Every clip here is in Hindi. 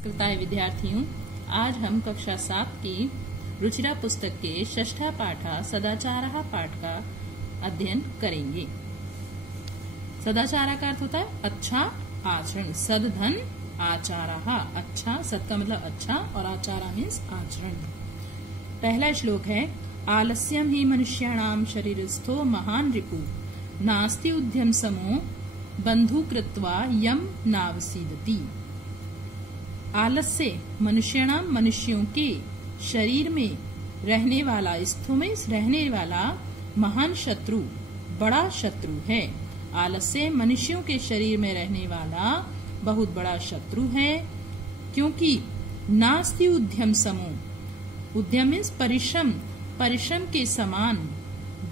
नमस्कार विद्यार्थियों, आज हम कक्षा 7 की रुचिरा पुस्तक के षष्ठा पाठा सदाचारः पाठ का अध्ययन करेंगे। सदाचार का अर्थ होता है अच्छा आचरण। सदधन आचारः, अच्छा, सद का मतलब अच्छा और आचारा मीन्स आचरण। पहला श्लोक है, आलस्यम ही मनुष्याणाम शरीरस्थो महान रिपु नास्ति उद्यम समो बंधु कृत्वा यम नावसीदति। आलस्य मनुष्याणाम, मनुष्यों के शरीर में रहने वाला, स्थूल में रहने वाला महान शत्रु, बड़ा शत्रु है। आलस्य मनुष्यों के शरीर में रहने वाला बहुत बड़ा शत्रु है, क्योंकि नास्ति उद्यम समो, उद्यम मीन्स परिश्रम, परिश्रम के समान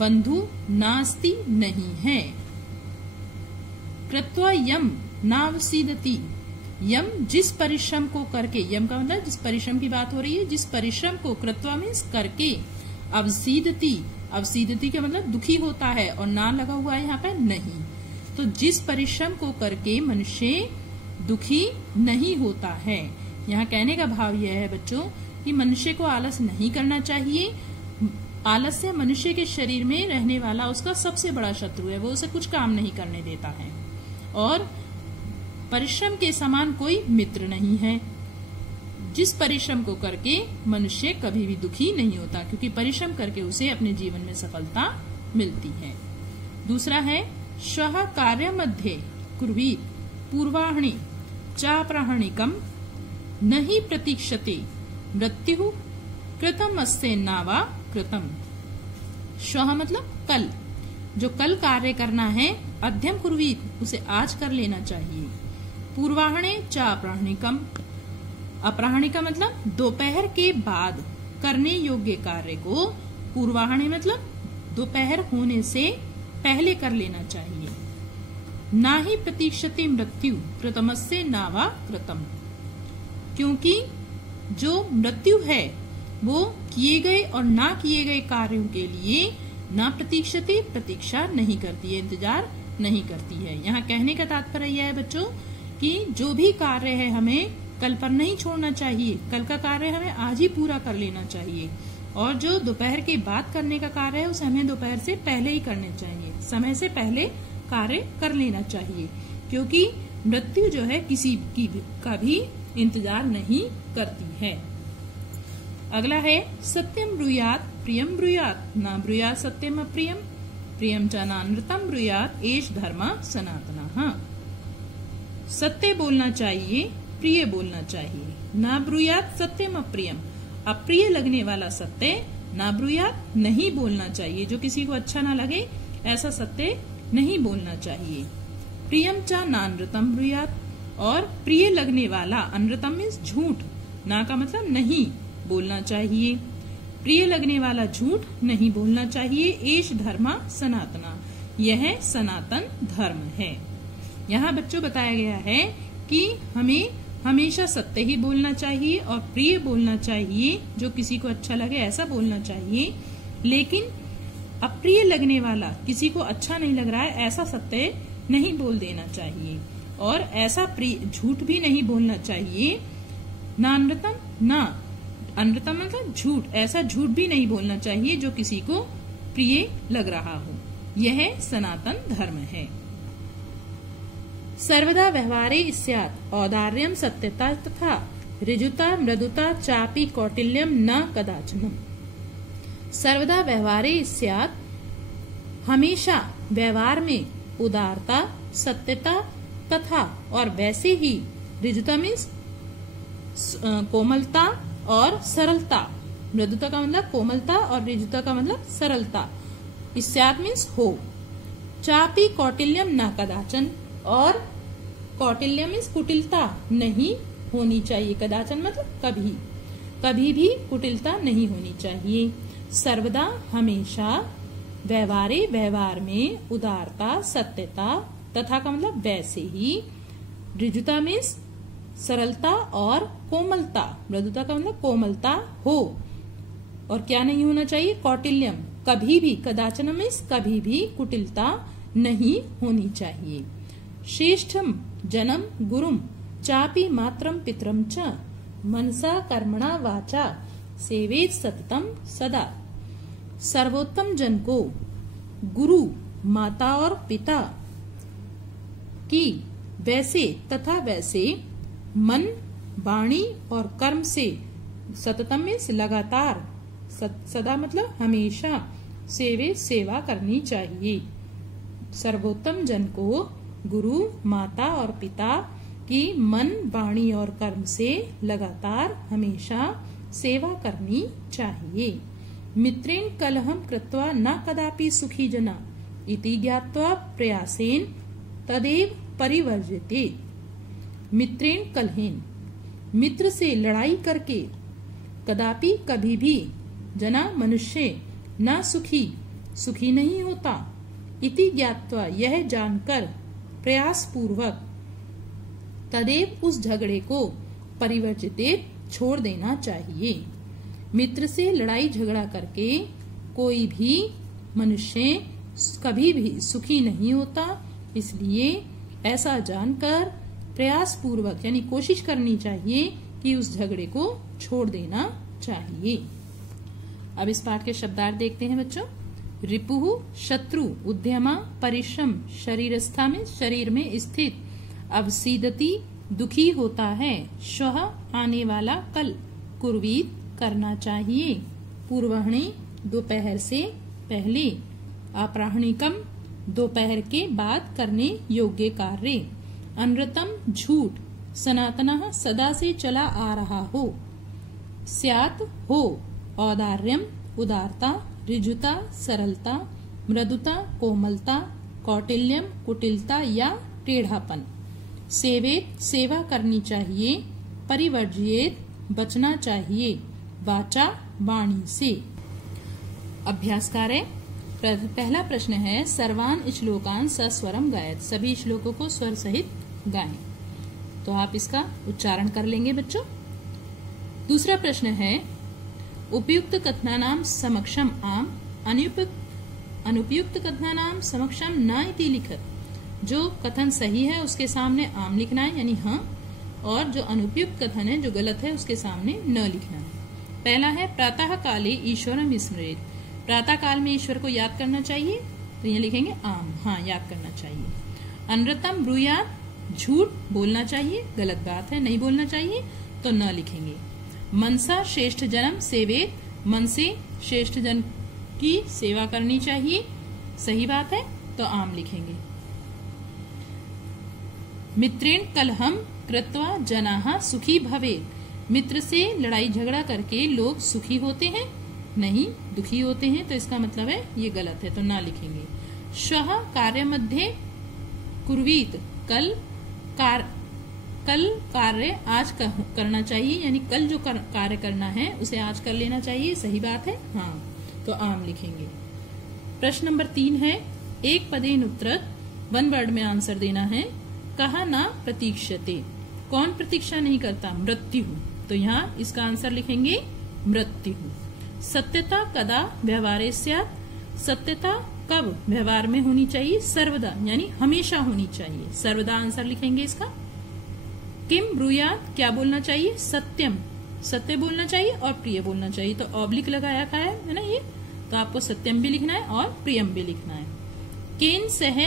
बंधु नास्ति नहीं है। कृत्वा यम नावसीदति, यम जिस परिश्रम को करके, यम का मतलब जिस परिश्रम की बात हो रही है, जिस परिश्रम को कृत्वा मीन्स करके, अवसीदति, अवसीदति का मतलब दुखी होता है और ना लगा हुआ है यहाँ पे नहीं। तो जिस परिश्रम को करके मनुष्य दुखी नहीं होता है। यहाँ कहने का भाव यह है बच्चों कि मनुष्य को आलस नहीं करना चाहिए। आलस्य मनुष्य के शरीर में रहने वाला उसका सबसे बड़ा शत्रु है, वो उसे कुछ काम नहीं करने देता है और परिश्रम के समान कोई मित्र नहीं है। जिस परिश्रम को करके मनुष्य कभी भी दुखी नहीं होता, क्योंकि परिश्रम करके उसे अपने जीवन में सफलता मिलती है। दूसरा है, श्वः कार्य मध्ये कुर्वीत पूर्वाह्णे चाप्राह्णिकम नहि प्रतीक्षते मृत्यु कृतम अस्ते नावा कृतम। श्वः मतलब कल, जो कल कार्य करना है, अध्यम कुर्वीत, उसे आज कर लेना चाहिए। पूर्वाह्णे च अपराह्णिकम, अपराह्णिका मतलब दोपहर के बाद करने योग्य कार्य को पूर्वाह्णे मतलब दोपहर होने से पहले कर लेना चाहिए। ना ही प्रतीक्षते मृत्यु कृतमस्य नावा कृतम, क्योंकि जो मृत्यु है वो किए गए और ना किए गए कार्यों के लिए ना प्रतीक्षते, प्रतीक्षा नहीं करती है, इंतजार नहीं करती है। यहाँ कहने का तात्पर्य यह है बच्चों कि जो भी कार्य है हमें कल पर नहीं छोड़ना चाहिए। कल का कार्य हमें आज ही पूरा कर लेना चाहिए, और जो दोपहर के बाद करने का कार्य है उसे हमें दोपहर से पहले ही करने चाहिए, समय से पहले कार्य कर लेना चाहिए, क्योंकि मृत्यु जो है किसी की का भी इंतजार नहीं करती है। अगला है, सत्यम ब्रूयात प्रियम ब्रूयात ना ब्रूयात सत्यम अप्रियम प्रियम च नानृतम ब्रूयात एष धर्म सनातनः। सत्य बोलना चाहिए, प्रिय बोलना चाहिए। ना ब्रूयात सत्यम अप्रियम, अप्रिय लगने वाला सत्य ना ब्रूयात, नहीं बोलना चाहिए। जो किसी को अच्छा ना लगे ऐसा सत्य नहीं बोलना चाहिए। प्रियम च नानृतम ब्रूयात, और प्रिय लगने वाला, अनृतम मीन्स झूठ, ना का मतलब नहीं बोलना चाहिए। प्रिय लगने वाला झूठ नहीं बोलना चाहिए। एष धर्म सनातना, यह सनातन धर्म है। यहाँ बच्चों बताया गया है कि हमें हमेशा सत्य ही बोलना चाहिए और प्रिय बोलना चाहिए, जो किसी को अच्छा लगे ऐसा बोलना चाहिए। लेकिन अप्रिय लगने वाला, किसी को अच्छा नहीं लग रहा है ऐसा सत्य नहीं बोल देना चाहिए, और ऐसा झूठ भी नहीं बोलना चाहिए। ना अनृतम, ना अनृतम मतलब झूठ, ऐसा झूठ भी नहीं बोलना चाहिए जो किसी को प्रिय लग रहा हो। यह सनातन धर्म है। सर्वदा व्यवहारे स्यात् औदार्यम सत्यता तथा ऋजुता मृदुता चापि कौटिल्यम न कदाचनम। सर्वदा व्यवहारे स्यात्, हमेशा व्यवहार में उदारता, सत्यता तथा और वैसे ही ऋजुता मीन्स कोमलता और सरलता। मृदुता का मतलब कोमलता और ऋजुता का मतलब सरलता। स्यात् मीन्स हो। चापि कौटिल्यम न कदाचन, और कौटिल्य मीन्स कुटिलता नहीं होनी चाहिए। कदाचन मतलब कभी, कभी भी कुटिलता नहीं होनी चाहिए। सर्वदा हमेशा, व्यवहारे व्यवहार में, उदारता सत्यता तथा का मतलब वैसे ही, ऋजुता मीन्स सरलता और कोमलता, मृदुता का मतलब कोमलता हो। और क्या नहीं होना चाहिए? कौटिल्यम, कभी भी, कदाचन मीन्स कभी भी कुटिलता नहीं होनी चाहिए। श्रेष्ठम जनम गुरुम चापि मात्रम पितरम च मनसा कर्मणा वाचा सेवेत सततम सदा। सर्वोत्तम जन को गुरु, माता और पिता की वैसे तथा वैसे मन, वाणी और कर्म से सततम में लगातार, सदा मतलब हमेशा सेवा करनी चाहिए। सर्वोत्तम जन को गुरु, माता और पिता की मन, वाणी और कर्म से लगातार हमेशा सेवा करनी चाहिए। मित्रेण कलहम कृत्वा न कदापि सुखी जना इति ज्ञात्वा प्रयासेन तदेव परिवर्जते। मित्रेण कलहेन, मित्र से लड़ाई करके कदापि कभी भी जना मनुष्य न सुखी नहीं होता। इति ज्ञात्वा यह जानकर प्रयास पूर्वक तदेव उस झगड़े को परिवर्जिते छोड़ देना चाहिए। मित्र से लड़ाई झगड़ा करके कोई भी मनुष्य कभी भी सुखी नहीं होता, इसलिए ऐसा जानकर प्रयास पूर्वक यानी कोशिश करनी चाहिए कि उस झगड़े को छोड़ देना चाहिए। अब इस पाठ के शब्दार्थ देखते हैं बच्चों। रिपुहु शत्रु, उद्यमा, परिश्रम, शरीरस्था में शरीर में स्थित, अवसीदति दुखी होता है, श्वः आने वाला कल, कुर्वीत करना चाहिए, पूर्वाह्णे दोपहर से पहले, अपराह्निकम दोपहर के बाद करने योग्य कार्य, अनृतम झूठ, सनातनः सदा से चला आ रहा हो, स्यात् हो, औदार्यम उदारता, ऋजुता सरलता, मृदुता कोमलता, कौटिल्यम कुटिलता या टेढ़ापन, सेवेत सेवा करनी चाहिए, परिवर्जियेत बचना चाहिए, वाचा वाणी से। अभ्यास कार्य। पहला प्रश्न है सर्वान श्लोकान सस्वरम गायत, सभी श्लोकों को स्वर सहित गाएं। तो आप इसका उच्चारण कर लेंगे बच्चों। दूसरा प्रश्न है उपयुक्त कथनानाम समक्षम आम, अनुपयुक्त कथनानाम समक्षम न इति लिखत। जो कथन सही है उसके सामने आम लिखना है यानी हाँ, और जो अनुपयुक्त कथन है जो गलत है उसके सामने न लिखना है। पहला है प्रातः काले ईश्वरम स्मरेत, प्रातः काल में ईश्वर को याद करना चाहिए, तो यहाँ लिखेंगे आम, हाँ याद करना चाहिए। अनृतम ब्रूयात, झूठ बोलना चाहिए, गलत बात है नहीं बोलना चाहिए, तो न लिखेंगे। मनसा श्रेष्ठ जन्म सेवेत, मन से श्रेष्ठ जन की सेवा करनी चाहिए, सही बात है, तो आम लिखेंगे। मित्रेण कलहम कृत्वा जनाः सुखी भवेत्, मित्र से लड़ाई झगड़ा करके लोग सुखी होते हैं नहीं दुखी होते हैं, तो इसका मतलब है ये गलत है, तो ना लिखेंगे। श्वः कार्य मध्ये कुर्वीत, कल कार्य आज करना चाहिए, यानी कल जो कार्य करना है उसे आज कर लेना चाहिए, सही बात है, हाँ, तो आम लिखेंगे। प्रश्न नंबर 3 है एक पदेन उत्तरत, वन वर्ड में आंसर देना है। कहा ना प्रतीक्षते, कौन प्रतीक्षा नहीं करता, मृत्यु, तो यहाँ इसका आंसर लिखेंगे मृत्यु। सत्यता कदा व्यवहारे स्यात्, सत्यता कब व्यवहार में होनी चाहिए, सर्वदा यानी हमेशा होनी चाहिए, सर्वदा आंसर लिखेंगे इसका। किम ब्रूयात, क्या बोलना चाहिए, सत्यम, सत्य बोलना चाहिए और प्रिय बोलना चाहिए, तो ऑब्लिक लगाया है ना ये, तो आपको सत्यम भी लिखना है और प्रियम भी लिखना है। केन सह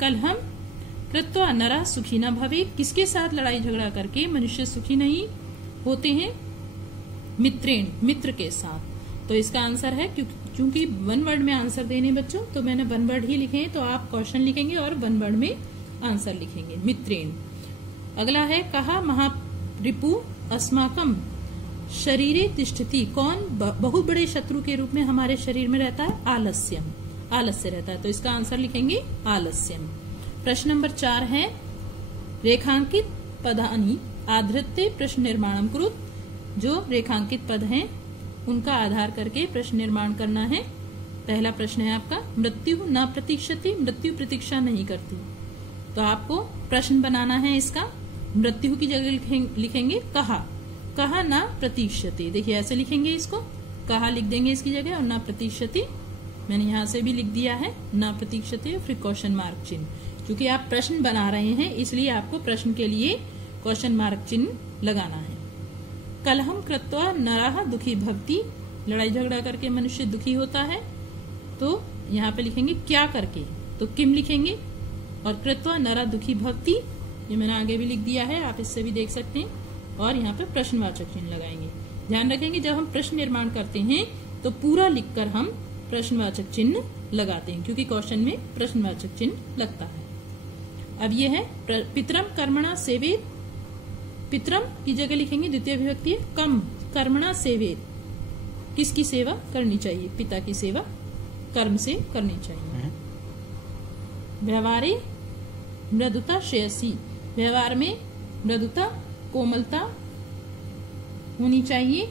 कलहम कृत्वा नरः सुखी न भवे, किसके साथ लड़ाई झगड़ा करके मनुष्य सुखी नहीं होते हैं, मित्रेण, मित्र के साथ, तो इसका आंसर है, क्योंकि वन वर्ड में आंसर देने बच्चों, तो मैंने वन वर्ड ही लिखे हैं, तो आप क्वेश्चन लिखेंगे और वन वर्ड में आंसर लिखेंगे, मित्रेण। अगला है कहा महारिपु अस्माकम शरीरे तिष्ठति, कौन बहुत बड़े शत्रु के रूप में हमारे शरीर में रहता है, आलस्यम, आलस्य रहता है, तो इसका आंसर लिखेंगे आलस्यम। प्रश्न नंबर 4 है रेखांकित पदानि आधृत्य प्रश्न निर्माणम कुरुत, जो रेखांकित पद हैं उनका आधार करके प्रश्न निर्माण करना है। पहला प्रश्न है आपका मृत्यु न प्रतीक्षति, मृत्यु प्रतीक्षा नहीं करती, तो आपको प्रश्न बनाना है इसका। मृत्यु की जगह लिखेंगे कहा, कहा ना प्रतीक्षते, देखिए ऐसे लिखेंगे इसको, कहा लिख देंगे इसकी जगह, और ना प्रतीक्षति मैंने यहाँ से भी लिख दिया है, ना प्रतीक्षते फिर क्वेश्चन मार्क चिन्ह, क्योंकि आप प्रश्न बना रहे हैं इसलिए आपको प्रश्न के लिए क्वेश्चन मार्क चिन्ह लगाना है। कलहम कृत्वा नरः दुखी भवति, लड़ाई झगड़ा करके मनुष्य दुखी होता है। तो यहाँ पे लिखेंगे क्या करके, तो किम लिखेंगे, और कृत्वा नरः दुखी भवति ये मैंने आगे भी लिख दिया है, आप इससे भी देख सकते हैं। और यहाँ पे प्रश्नवाचक चिन्ह लगाएंगे। ध्यान रखेंगे जब हम प्रश्न निर्माण करते हैं तो पूरा लिखकर हम प्रश्नवाचक चिन्ह लगाते हैं, क्योंकि क्वेश्चन में प्रश्नवाचक चिन्ह लगता है। अब ये है पितरम कर्मणा सेवेत, पितरम की जगह लिखेंगे द्वितीय विभक्ति है कम कर्मणा सेवेत, किसकी सेवा करनी चाहिए, पिता की सेवा कर्म से करनी चाहिए। व्यवहारे मृदुता श्रेयसी, व्यवहार में मृदुता कोमलता होनी चाहिए।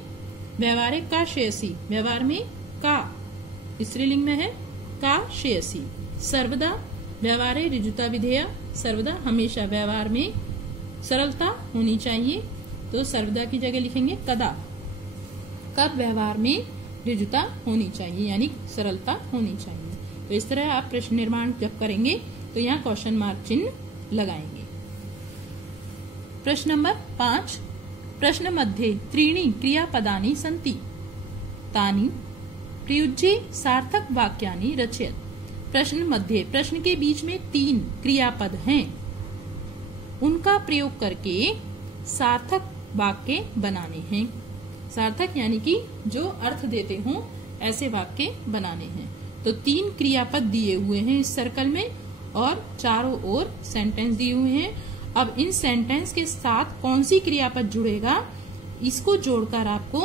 व्यवहारे का श्रेयसी, व्यवहार में का स्त्रीलिंग में है का श्रेयसी। सर्वदा व्यवहारे ऋजुता विधेया, सर्वदा हमेशा व्यवहार में सरलता होनी चाहिए। तो सर्वदा की जगह लिखेंगे कदा, कब व्यवहार में ऋजुता होनी चाहिए यानी सरलता होनी चाहिए। तो इस तरह आप प्रश्न निर्माण जब करेंगे तो यहाँ क्वेश्चन मार्क चिन्ह लगाएंगे। प्रश्न नंबर 5, प्रश्न मध्ये त्रीणि क्रियापदानि सन्ति, तानि प्रयुज्ये सार्थक वाक्यानि रचयत। प्रश्न मध्य, प्रश्न के बीच में 3 क्रियापद हैं, उनका प्रयोग करके सार्थक वाक्य बनाने हैं। सार्थक यानी कि जो अर्थ देते हों ऐसे वाक्य बनाने हैं। तो 3 क्रियापद दिए हुए हैं इस सर्कल में और चारों ओर सेंटेंस दिए हुए हैं। अब इन सेंटेंस के साथ कौन सी क्रियापद जुड़ेगा, इसको जोड़कर आपको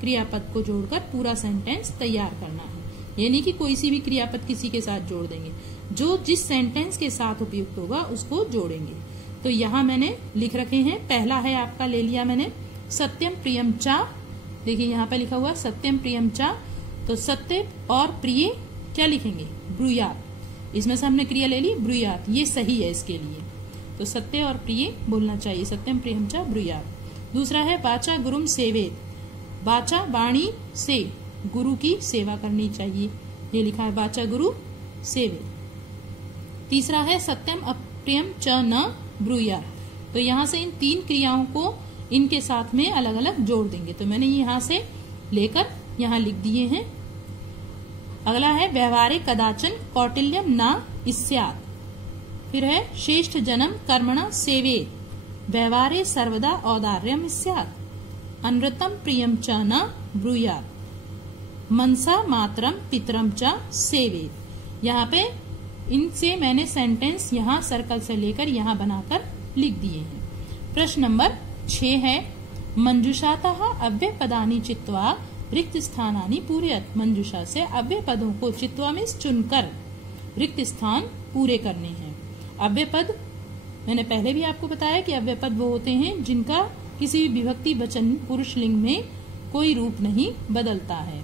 क्रियापद को जोड़कर पूरा सेंटेंस तैयार करना है। यानी कि कोई सी भी क्रियापद किसी के साथ जोड़ देंगे, जो जिस सेंटेंस के साथ उपयुक्त होगा उसको जोड़ेंगे। तो यहाँ मैंने लिख रखे हैं, पहला है आपका ले लिया मैंने सत्यम प्रियम चा, देखिए यहाँ पे लिखा हुआ सत्यम प्रियम चा। तो सत्य और प्रिय क्या लिखेंगे, ब्रूयात, इसमें से हमने क्रिया ले ली ब्रूयात, ये सही है इसके लिए। तो सत्य और प्रिय बोलना चाहिए, सत्यम प्रियम चा ब्रूयात। दूसरा है वाचा गुरुम सेवेत, वाचा वाणी से गुरु की सेवा करनी चाहिए, ये लिखा है वाचा गुरु सेवेत। तीसरा है सत्यम अप्रियम च न ब्रूयात। तो यहाँ से इन 3 क्रियाओं को इनके साथ में अलग अलग जोड़ देंगे। तो मैंने यहाँ से लेकर यहाँ लिख दिए हैं। अगला है व्यवहारे कदाचन कौटिल्यम न स्यात्। फिर है श्रेष्ठ जन्म कर्मणा सेवे, व्यवहारे सर्वदा औदार्यम स्यात्। अनृतम प्रियम च न ब्रूयात्, मनसा मातरम पितरम च सेवेत। यहाँ पे इनसे मैंने सेंटेंस यहाँ सर्कल से लेकर यहाँ बनाकर लिख दिए हैं। प्रश्न नंबर 6 है मंजुषातः अव्यय पदानि चित्वा रिक्त स्थानानि पूरयत। मंजुषा से अव्यय पदों को चित्वा में चुनकर रिक्त स्थान पूरे करने हैं। अव्यय पद मैंने पहले भी आपको बताया कि अव्यय पद वो होते हैं जिनका किसी विभक्ति वचन पुरुष लिंग में कोई रूप नहीं बदलता है।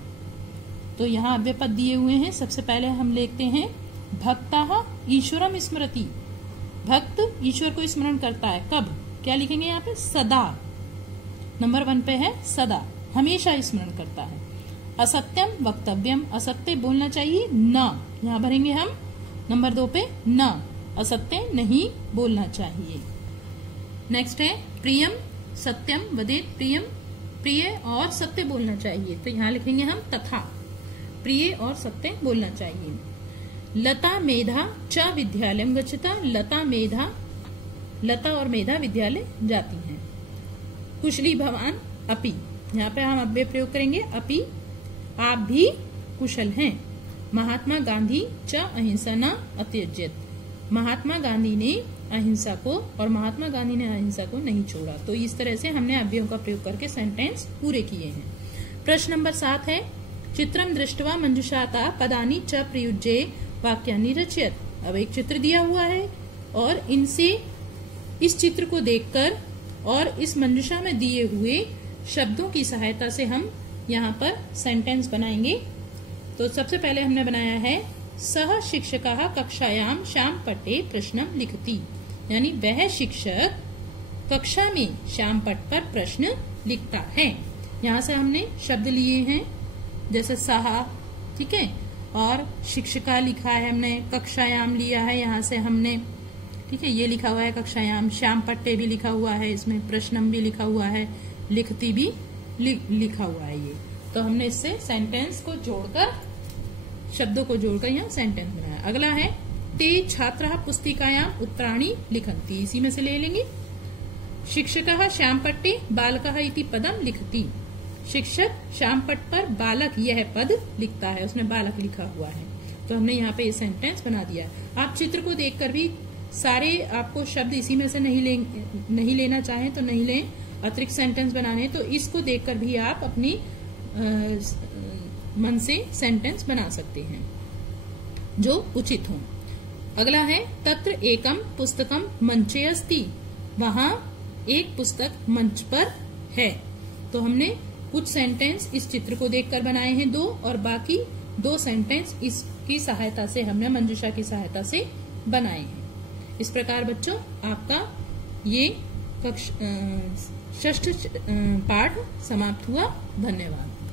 तो यहाँ अव्यय पद दिए हुए हैं। सबसे पहले हम लिखते हैं भक्तः ईश्वरम स्मरति, भक्त ईश्वर को स्मरण करता है कब, क्या लिखेंगे यहाँ पे सदा, नंबर 1 पे है सदा, हमेशा स्मरण करता है। असत्यम वक्तव्यम, असत्य बोलना चाहिए न, यहाँ भरेंगे हम नंबर 2 पे न, असत्य नहीं बोलना चाहिए। नेक्स्ट है प्रियम सत्यम वदेत, प्रियम प्रिय और सत्य बोलना चाहिए। तो यहाँ लिखेंगे हम तथा, प्रिय और सत्य बोलना चाहिए। लता मेधा च विद्यालयम गच्छता, लता मेधा, लता और मेधा विद्यालय जाती हैं। कुशली भवान अपि, यहाँ पे हम अव्यय प्रयोग करेंगे अपि, आप भी कुशल हैं। महात्मा गांधी च अहिंसा न अत्यज्यत, महात्मा गांधी ने अहिंसा को और महात्मा गांधी ने अहिंसा को नहीं छोड़ा। तो इस तरह से हमने अव्ययों का प्रयोग करके सेंटेंस पूरे किए हैं। प्रश्न नंबर 7 है चित्रम दृष्ट्वा मंजुषाता पदानि च प्रयुज्ये वाक्यानि रचयत। अब एक चित्र दिया हुआ है और इनसे इस चित्र को देखकर और इस मंजुषा में दिए हुए शब्दों की सहायता से हम यहाँ पर सेंटेंस बनाएंगे। तो सबसे पहले हमने बनाया है सह शिक्षकः कक्षायाम श्याम पट्टे प्रश्नम लिखति, यानी वह शिक्षक कक्षा में श्याम पट पर प्रश्न लिखता है। यहाँ से हमने शब्द लिए हैं जैसे सह, ठीक है, और शिक्षिका लिखा है हमने, कक्षायाम लिया है यहाँ से हमने, ठीक है, ये लिखा हुआ है कक्षायाम, श्याम पट्टे भी लिखा हुआ है, इसमें प्रश्नम भी लिखा हुआ है, लिखती भी लिखा हुआ है ये। तो हमने इससे सेंटेंस को जोड़कर, शब्दों को जोड़कर यहाँ सेंटेंस बनाया। अगला है ते छात्रः पुस्तिकायाम उत्तराणि लिखन्ति, इसी में से ले लेंगे। शिक्षकः श्यामपट्टे बालकः इति पदम लिखति, शिक्षक श्यामपट्ट पर बालक यह पद लिखता है, उसने बालक लिखा हुआ है। तो हमने यहाँ पे ये सेंटेंस बना दिया। आप चित्र को देखकर भी सारे आपको शब्द इसी में से नहीं लेना चाहें तो नहीं लें, अतिरिक्त सेंटेंस बनाने तो इसको देखकर भी आप अपनी मन से सेंटेंस बना सकते हैं जो उचित हो। अगला है तत्र एकम पुस्तकम मंचे अस्ति, वहां एक पुस्तक मंच पर है। तो हमने कुछ सेंटेंस इस चित्र को देखकर बनाए हैं 2, और बाकी 2 सेंटेंस इसकी सहायता से हमने मंजूषा की सहायता से बनाए हैं। इस प्रकार बच्चों आपका ये षष्ठ पाठ समाप्त हुआ। धन्यवाद।